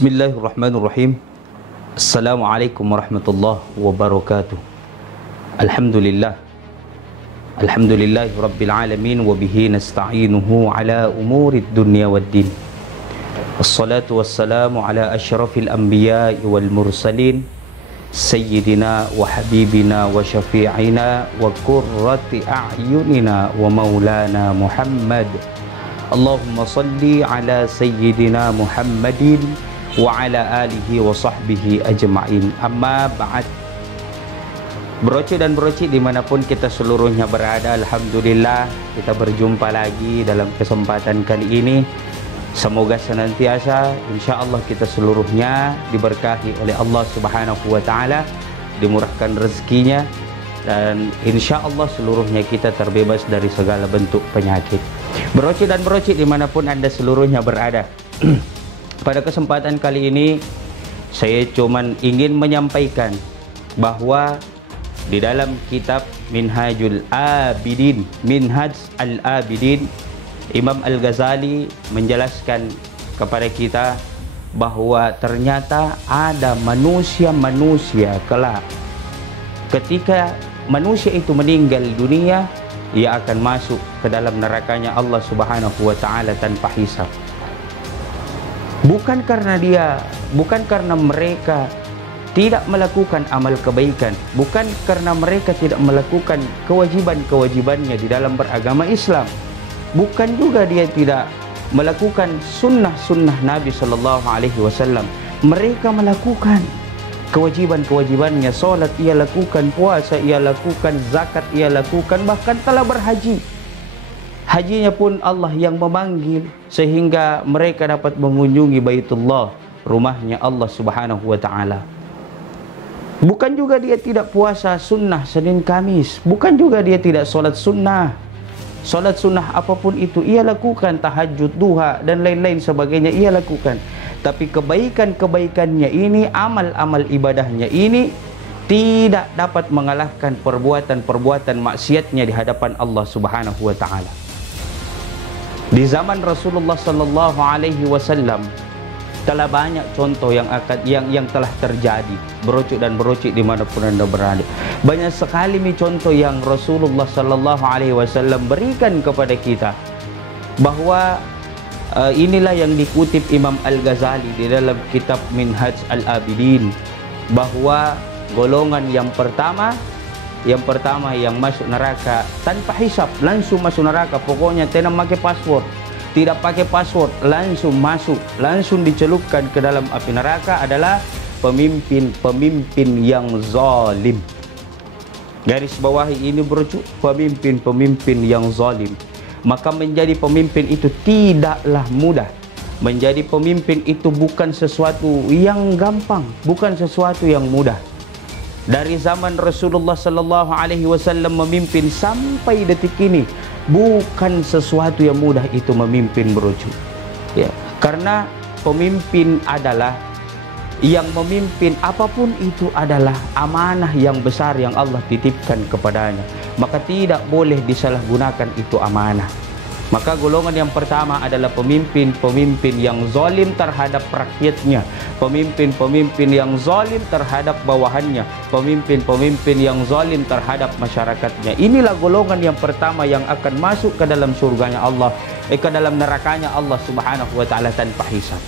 Bismillahirrahmanirrahim. Assalamualaikum warahmatullahi wabarakatuh. Alhamdulillah. Alhamdulillahi rabbil alamin wa bihi nasta'inuhu ala umurid dunya waddin. Wassalatu wassalamu ala asyrafil anbiya'i wal mursalin sayyidina wa habibina wa syafi'ina wa qurrati a'yunina wa maulana Muhammad. Allahumma salli ala sayyidina Muhammadin wa ala alihi wa sahbihi ajma'in. Amma ba'd. Broce dan broci dimanapun kita seluruhnya berada, alhamdulillah kita berjumpa lagi dalam kesempatan kali ini. Semoga senantiasa insyaallah kita seluruhnya diberkahi oleh Allah Subhanahu wa taala, dimurahkan rezekinya, dan insyaallah seluruhnya kita terbebas dari segala bentuk penyakit. Broci dan broci dimanapun Anda seluruhnya berada. Pada kesempatan kali ini saya cuman ingin menyampaikan bahwa di dalam kitab Minhajul Abidin, Minhaj al-Abidin, Imam Al-Ghazali menjelaskan kepada kita bahwa ternyata ada manusia-manusia kelak ketika manusia itu meninggal dunia, ia akan masuk ke dalam nerakanya Allah Subhanahu wa taala tanpa hisab. Bukan karena mereka tidak melakukan amal kebaikan, bukan karena mereka tidak melakukan kewajiban-kewajibannya di dalam beragama Islam, bukan juga dia tidak melakukan sunnah-sunnah Nabi Sallallahu Alaihi Wasallam. Mereka melakukan kewajiban-kewajibannya, solat ia lakukan, puasa ia lakukan, zakat ia lakukan, bahkan telah berhaji. Hajinya pun Allah yang memanggil sehingga mereka dapat mengunjungi Baitullah, rumahnya Allah Subhanahu wa taala. Bukan juga dia tidak puasa sunnah Senin Kamis, bukan juga dia tidak solat sunnah. Solat sunnah apapun itu ia lakukan, tahajud, duha dan lain-lain sebagainya ia lakukan. Tapi kebaikan-kebaikannya ini, amal-amal ibadahnya ini tidak dapat mengalahkan perbuatan-perbuatan maksiatnya di hadapan Allah Subhanahu wa taala. Di zaman Rasulullah sallallahu alaihi wasallam telah banyak contoh yang telah terjadi, berocok dan berocik dimanapun Anda berada. Banyak sekali contoh yang Rasulullah sallallahu alaihi wasallam berikan kepada kita, bahwa inilah yang dikutip Imam Al-Ghazali di dalam kitab Minhaj al-Abidin, bahwa golongan yang pertama yang masuk neraka tanpa hisab, langsung masuk neraka. Pokoknya tidak pakai password, tidak pakai password, langsung masuk, langsung dicelupkan ke dalam api neraka adalah pemimpin-pemimpin yang zalim. Garis bawahi ini bercu, pemimpin-pemimpin yang zalim. Maka menjadi pemimpin itu tidaklah mudah. Menjadi pemimpin itu bukan sesuatu yang gampang, bukan sesuatu yang mudah. Dari zaman Rasulullah sallallahu alaihi wasallam memimpin sampai detik ini, bukan sesuatu yang mudah itu memimpin, berucu. Ya, karena pemimpin adalah yang memimpin, apapun itu adalah amanah yang besar yang Allah titipkan kepadanya. Maka tidak boleh disalahgunakan itu amanah. Maka golongan yang pertama adalah pemimpin-pemimpin yang zalim terhadap rakyatnya, pemimpin-pemimpin yang zalim terhadap bawahannya, pemimpin-pemimpin yang zalim terhadap masyarakatnya. Inilah golongan yang pertama yang akan masuk ke dalam surganya Allah, ke dalam nerakanya Allah Subhanahu wa taala tanpa hisab.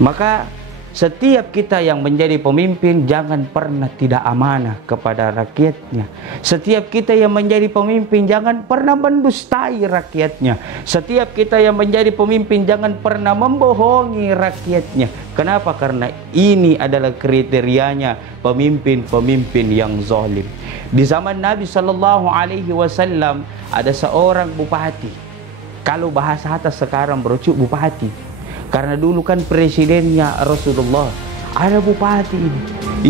Maka setiap kita yang menjadi pemimpin jangan pernah tidak amanah kepada rakyatnya. Setiap kita yang menjadi pemimpin jangan pernah mendustai rakyatnya. Setiap kita yang menjadi pemimpin jangan pernah membohongi rakyatnya. Kenapa? Karena ini adalah kriterianya pemimpin-pemimpin yang zalim. Di zaman Nabi Sallallahu Alaihi Wasallam ada seorang bupati. Kalau bahasa atas sekarang berucap bupati. Karena dulu kan presidennya Rasulullah. Ada bupati ini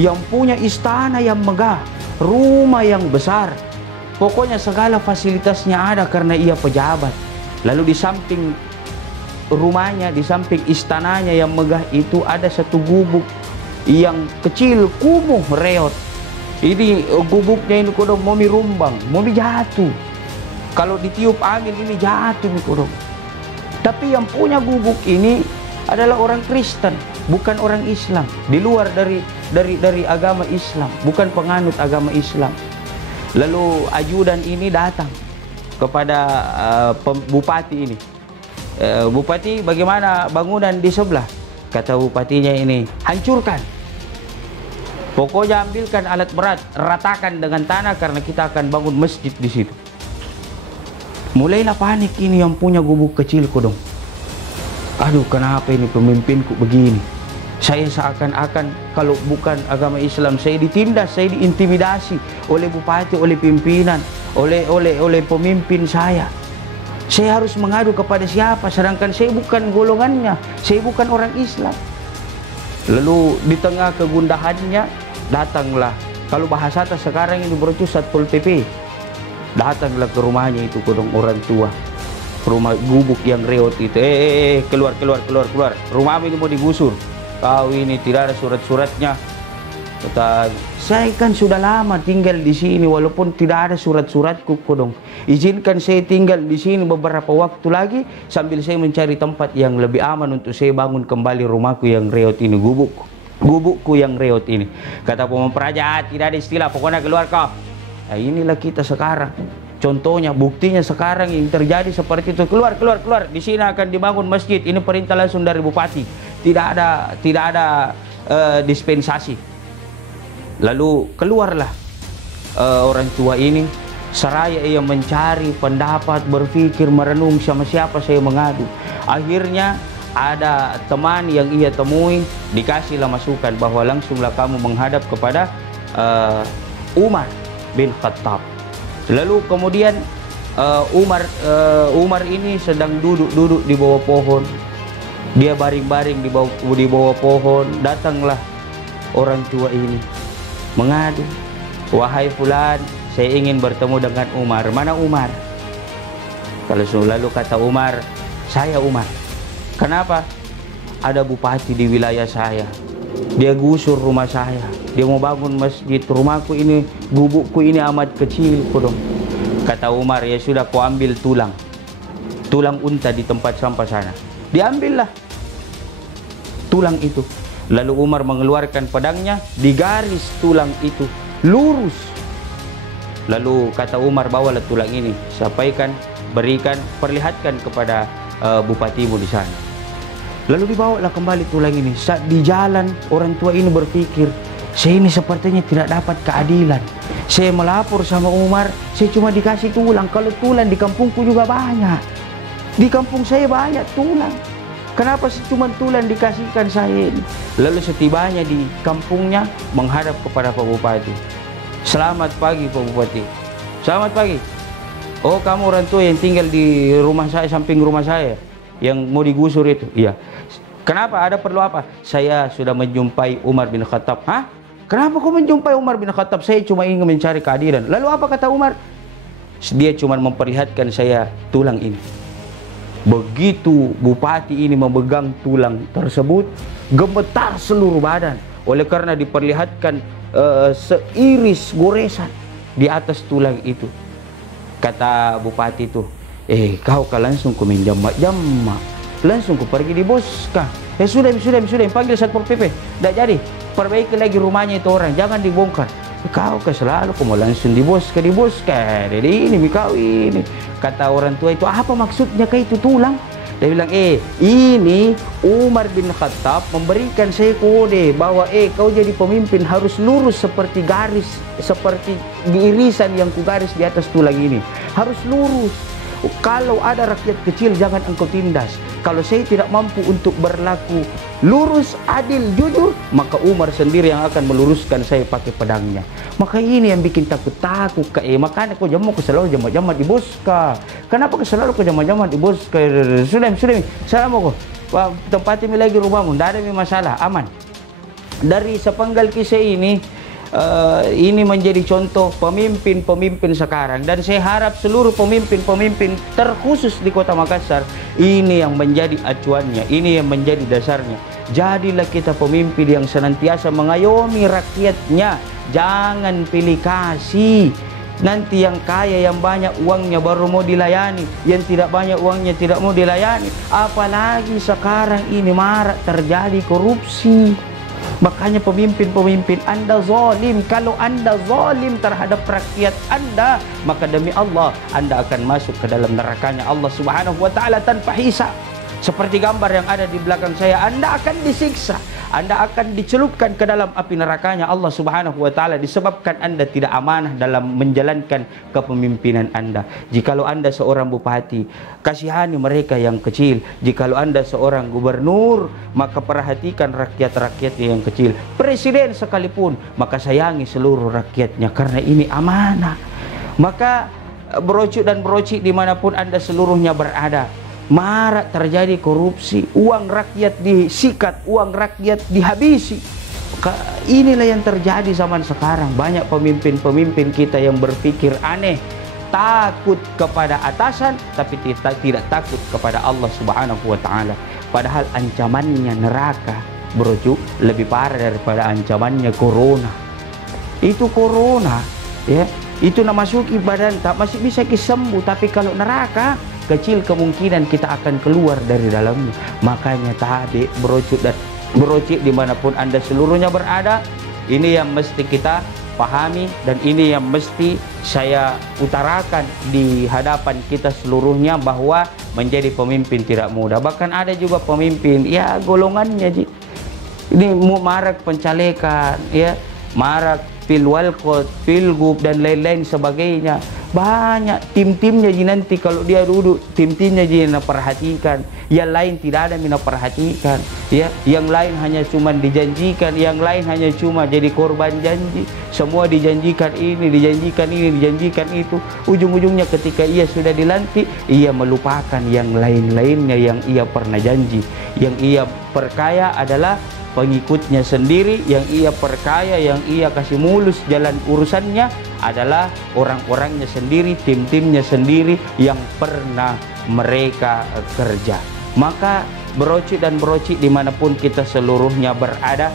yang punya istana yang megah, rumah yang besar, pokoknya segala fasilitasnya ada karena ia pejabat. Lalu di samping rumahnya, di samping istananya yang megah itu ada satu gubuk yang kecil, kumuh, reot. Ini gubuknya ini kodong mau mirumbang, mau jatuh. Kalau ditiup angin ini jatuh nih kodong. Tapi yang punya gubuk ini adalah orang Kristen, bukan orang Islam, di luar dari agama Islam, bukan penganut agama Islam. Lalu ajudan ini datang kepada bupati ini. Bupati, bagaimana bangunan di sebelah? Kata bupatinya ini, hancurkan. Pokoknya ambilkan alat berat, ratakan dengan tanah karena kita akan bangun masjid di situ. Mulailah panik ini yang punya gubuk kecilku dong. Aduh, kenapa ini pemimpinku begini? Saya seakan-akan kalau bukan agama Islam, saya ditindas, saya diintimidasi oleh bupati, oleh pimpinan, oleh pemimpin saya. Saya harus mengadu kepada siapa? Sedangkan saya bukan golongannya, saya bukan orang Islam. Lalu di tengah kegundahannya datanglah, kalau bahasa atas sekarang ini berucu Satpol PP, datanglah ke rumahnya itu kodong orang tua, rumah gubuk yang reot itu. Keluar, rumahmu ini mau digusur. Kau ini tidak ada surat-suratnya. Kata, saya kan sudah lama tinggal di sini walaupun tidak ada surat-suratku kodong. Izinkan saya tinggal di sini beberapa waktu lagi sambil saya mencari tempat yang lebih aman untuk saya bangun kembali rumahku yang reot ini, gubukku yang reot ini. Kata Pempraja, tidak ada istilah, pokoknya keluar kau. Nah, inilah kita sekarang. Contohnya, buktinya sekarang yang terjadi seperti itu. Keluar. Di sini akan dibangun masjid. Ini perintah langsung dari bupati. Tidak ada dispensasi. Lalu keluarlah orang tua ini, seraya ia mencari pendapat, berpikir, merenung sama siapa saya mengadu. Akhirnya ada teman yang ia temui, dikasihlah masukan bahwa langsunglah kamu menghadap kepada Umar bin Khattab. Lalu kemudian Umar ini sedang duduk di bawah pohon. Dia baring-baring di bawah pohon. Datanglah orang tua ini mengadu, wahai fulan, saya ingin bertemu dengan Umar. Mana Umar? Lalu kata Umar, saya Umar. Kenapa? Ada bupati di wilayah saya. Dia gusur rumah saya. Dia mau bangun masjid. Rumahku ini, gubukku ini amat kecil kodong. Kata Umar, ya sudah, kau ambil tulang unta di tempat sampah sana. Diambillah tulang itu. Lalu Umar mengeluarkan pedangnya, digaris tulang itu lurus. Lalu kata Umar, bawalah tulang ini, sampaikan, berikan, perlihatkan kepada bupatimu di sana. Lalu dibawalah kembali tulang ini. Saat di jalan, orang tua ini berpikir, saya ini sepertinya tidak dapat keadilan. Saya melapor sama Umar, saya cuma dikasih tulang. Kalau tulang di kampungku juga banyak. Di kampung saya banyak tulang. Kenapa cuma tulang dikasihkan saya ini? Lalu setibanya di kampungnya menghadap kepada Pak Bupati. Selamat pagi Pak Bupati. Selamat pagi. Oh, kamu orang tua yang tinggal di rumah saya, samping rumah saya, yang mau digusur itu? Iya. Kenapa? Ada perlu apa? Saya sudah menjumpai Umar bin Khattab. Hah? Kenapa kau menjumpai Umar bin Khattab? Saya cuma ingin mencari keadilan. Lalu apa kata Umar? Dia cuma memperlihatkan saya tulang ini. Begitu bupati ini memegang tulang tersebut, gemetar seluruh badan. Oleh karena diperlihatkan seiris goresan di atas tulang itu. Kata bupati itu, kau kan langsung ku menjamak-jamak, langsung ku pergi di boska. Sudah, panggil Satpol PP. Tidak jadi, perbaiki lagi rumahnya itu orang, jangan dibongkar. Kau kan selalu kau mau langsung di boska. Jadi ini kau ini. Kata orang tua itu, apa maksudnya kah itu tulang? Dia bilang, ini Umar bin Khattab memberikan saya kode bahwa kau jadi pemimpin harus lurus seperti garis, seperti irisan yang ku garis di atas tulang ini. Harus lurus. Kalau ada rakyat kecil jangan engkau tindas. Kalau saya tidak mampu untuk berlaku lurus, adil, jujur, maka Umar sendiri yang akan meluruskan saya pakai pedangnya. Maka ini yang bikin takut-takut makanya kau selalu jamak-jamak di boska. Kenapa kau selalu kau jamak-jamak di boska? Sudah, salam aku. Tempatin lagi rumahmu, tidak ada masalah, aman. Dari sepenggal kisah ini menjadi contoh pemimpin-pemimpin sekarang, dan saya harap seluruh pemimpin-pemimpin terkhusus di Kota Makassar ini yang menjadi acuannya, ini yang menjadi dasarnya. Jadilah kita pemimpin yang senantiasa mengayomi rakyatnya, jangan pilih kasih. Nanti yang kaya, yang banyak uangnya baru mau dilayani, yang tidak banyak uangnya tidak mau dilayani. Apalagi sekarang ini marak terjadi korupsi. Makanya pemimpin-pemimpin Anda zalim. Kalau Anda zalim terhadap rakyat Anda, maka demi Allah Anda akan masuk ke dalam nerakanya Allah Subhanahu wa taala tanpa hisab. Seperti gambar yang ada di belakang saya, Anda akan disiksa, Anda akan dicelupkan ke dalam api nerakanya Allah Subhanahu wa taala disebabkan Anda tidak amanah dalam menjalankan kepemimpinan Anda. Jikalau Anda seorang bupati, kasihani mereka yang kecil. Jikalau Anda seorang gubernur, maka perhatikan rakyat-rakyatnya yang kecil. Presiden sekalipun, maka sayangi seluruh rakyatnya karena ini amanah. Maka berocuk dan berocik dimanapun Anda seluruhnya berada, marak terjadi korupsi, uang rakyat disikat, uang rakyat dihabisi. Inilah yang terjadi zaman sekarang. Banyak pemimpin-pemimpin kita yang berpikir aneh, takut kepada atasan tapi tidak takut kepada Allah Subhanahu wa taala. Padahal ancamannya neraka, bro, lebih parah daripada ancamannya corona. Itu corona, ya, itu namasuki badan tak masih bisa disembuh, tapi kalau neraka kecil kemungkinan kita akan keluar dari dalamnya. Makanya tadi berocik dan berocik dimanapun Anda seluruhnya berada, ini yang mesti kita pahami dan ini yang mesti saya utarakan di hadapan kita seluruhnya, bahwa menjadi pemimpin tidak mudah. Bahkan ada juga pemimpin, ya golongannya ini marak pencalekan, ya, marak pilwalkot, pilgub dan lain-lain sebagainya. Banyak tim-timnya nanti kalau dia duduk, tim-timnya yang perhatikan, yang lain tidak ada yang perhatikan, ya, yang lain hanya cuma dijanjikan, yang lain hanya cuma jadi korban janji. Semua dijanjikan ini, dijanjikan ini, dijanjikan itu. Ujung-ujungnya ketika ia sudah dilantik, ia melupakan yang lain-lainnya yang ia pernah janji. Yang ia perkaya adalah pengikutnya sendiri, yang ia perkaya, yang ia kasih mulus jalan urusannya adalah orang-orangnya sendiri, tim-timnya sendiri yang pernah mereka kerja. Maka berocik dan berocik dimanapun kita seluruhnya berada,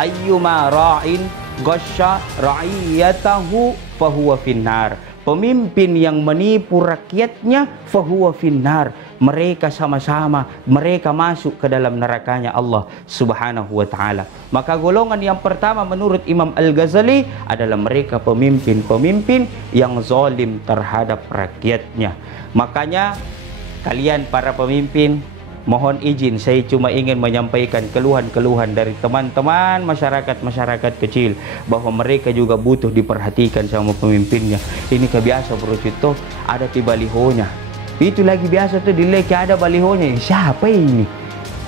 ayyuma ra'in ghasya ra'iyatahu fahuwa finnar. Pemimpin yang menipu rakyatnya fahuwa finnar, mereka sama-sama, mereka masuk ke dalam nerakanya Allah Subhanahu wa taala. Maka golongan yang pertama menurut Imam Al-Ghazali adalah mereka pemimpin-pemimpin yang zalim terhadap rakyatnya. Makanya kalian para pemimpin, mohon izin, saya cuma ingin menyampaikan keluhan-keluhan dari teman-teman masyarakat kecil, bahwa mereka juga butuh diperhatikan sama pemimpinnya. Ini kebiasa bro, itu ada di balihonya. Itu lagi biasa tuh di Leki ada balihonya. Siapa ini?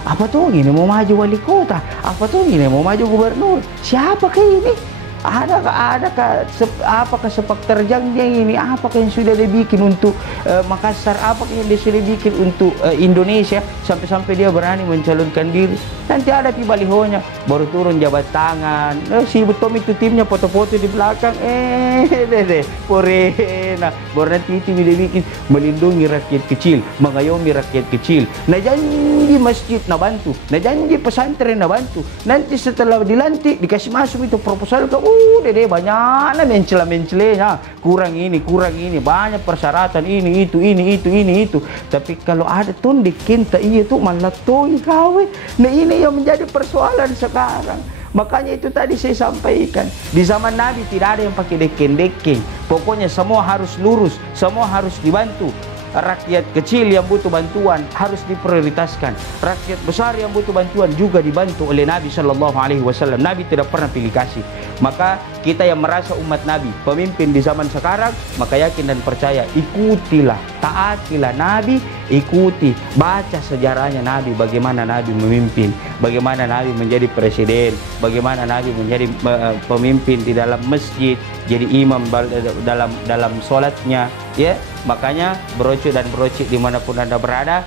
Apa tuh ini mau maju wali kota? Apa tuh ini mau maju gubernur? Siapa kayak ini? Adakah apakah sepak terjangnya ini? Apakah yang sudah dibikin untuk Makassar? Apakah yang sudah dibikin untuk Indonesia sampai-sampai dia berani mencalonkan diri? Nanti ada di balihonya, baru turun jabat tangan. Si Tom itu timnya foto-foto di belakang. Porena. Baru nanti itu dia bikin melindungi rakyat kecil, mengayomi rakyat kecil. Nah janji masjid na bantu, nah janji pesantren na bantu. Nanti setelah dilantik dikasih masuk itu proposal ke dede banyak lah mencela-mencelenya, kurang ini, banyak persyaratan ini itu. Tapi kalau ada tundik kita iya tuh malah tuh gawe. Nah ini yang menjadi persoalan sekarang. Makanya itu tadi saya sampaikan, di zaman Nabi tidak ada yang pakai deken-deken. Pokoknya semua harus lurus, semua harus dibantu. Rakyat kecil yang butuh bantuan harus diprioritaskan. Rakyat besar yang butuh bantuan juga dibantu oleh Nabi Shallallahu Alaihi Wasallam. Nabi tidak pernah pilih kasih. Maka kita yang merasa umat Nabi, pemimpin di zaman sekarang, maka yakin dan percaya, ikutilah, taatilah Nabi, ikuti, baca sejarahnya Nabi, bagaimana Nabi memimpin, bagaimana Nabi menjadi presiden, bagaimana Nabi menjadi pemimpin di dalam masjid, jadi imam dalam sholatnya, ya. Makanya berocik dan berocik dimanapun Anda berada,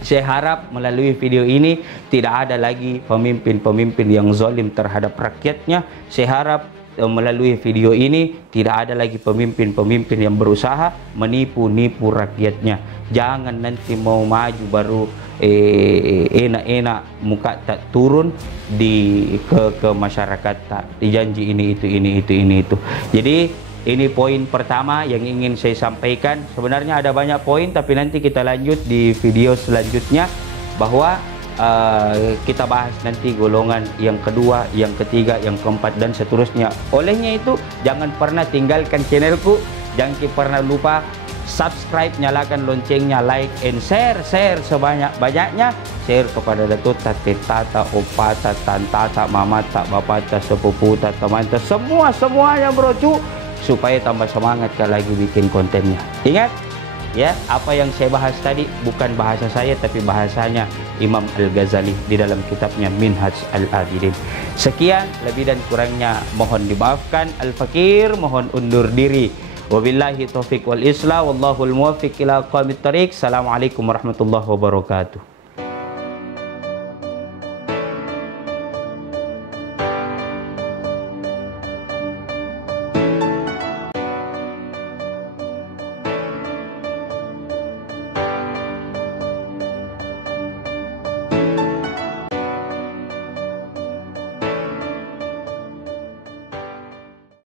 saya harap melalui video ini tidak ada lagi pemimpin-pemimpin yang zalim terhadap rakyatnya. Saya harap melalui video ini tidak ada lagi pemimpin-pemimpin yang berusaha menipu-nipu rakyatnya. Jangan nanti mau maju baru enak-enak muka tak turun ke masyarakat, tak dijanji ini itu. Jadi Ini poin pertama yang ingin saya sampaikan. Sebenarnya ada banyak poin, tapi nanti kita lanjut di video selanjutnya, bahwa kita bahas nanti golongan yang kedua, yang ketiga, yang keempat, dan seterusnya. Olehnya itu, jangan pernah tinggalkan channelku, jangan pernah lupa subscribe, nyalakan loncengnya, like and share sebanyak-banyaknya. Share kepada datuk, tate, tata, opata, tantata, mamata, bapata, sepuputa, temanta, semuanya bro cu, supaya tambah semangat kalau lagi bikin kontennya. Ingat ya, apa yang saya bahas tadi bukan bahasa saya, tapi bahasanya Imam Al-Ghazali di dalam kitabnya Minhaj Al-Abidin. Sekian, lebih dan kurangnya mohon dimaafkan. Al-Fakir mohon undur diri. Wabillahi taufiq wal islah, wallahul muwaffiq ila aqwamit thariq. Assalamualaikum warahmatullahi wabarakatuh.